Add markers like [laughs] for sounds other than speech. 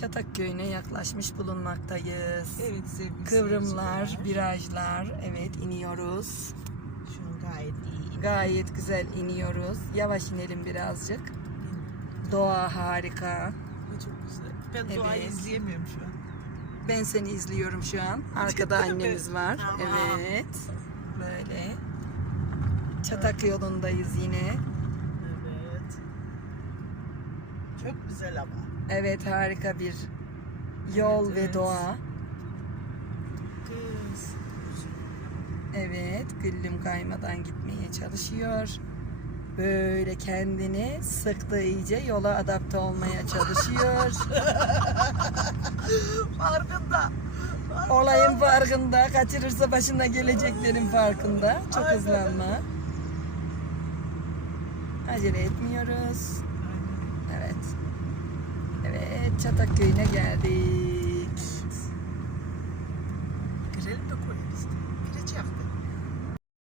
Çatak köyüne yaklaşmış bulunmaktayız. Evet sevgili Kıvrımlar, seyirciler. virajlar. Evet iniyoruz. Şu an gayet iyi. Gayet güzel iniyoruz. Yavaş inelim birazcık. Doğa harika. Çok güzel. Ben doğayı Evet. izleyemiyorum şu an. Ben seni izliyorum şu an. Arkada annemiz var. Tamam. Evet. Böyle. Çatak yolundayız yine. Evet. Çok güzel ama. Evet harika bir yol Evet, ve evet. doğa. Kız. Evet, güllüm kaymadan gitmeye çalışıyor. Böyle kendini sıktı iyice yola adapte olmaya çalışıyor. [laughs] Farkında. Olayın farkında, kaçırırsa başına geleceklerin farkında. Çok Aynen. hızlanma. Acele etmiyoruz. Evet. Evet, Çatak köyüne geldik.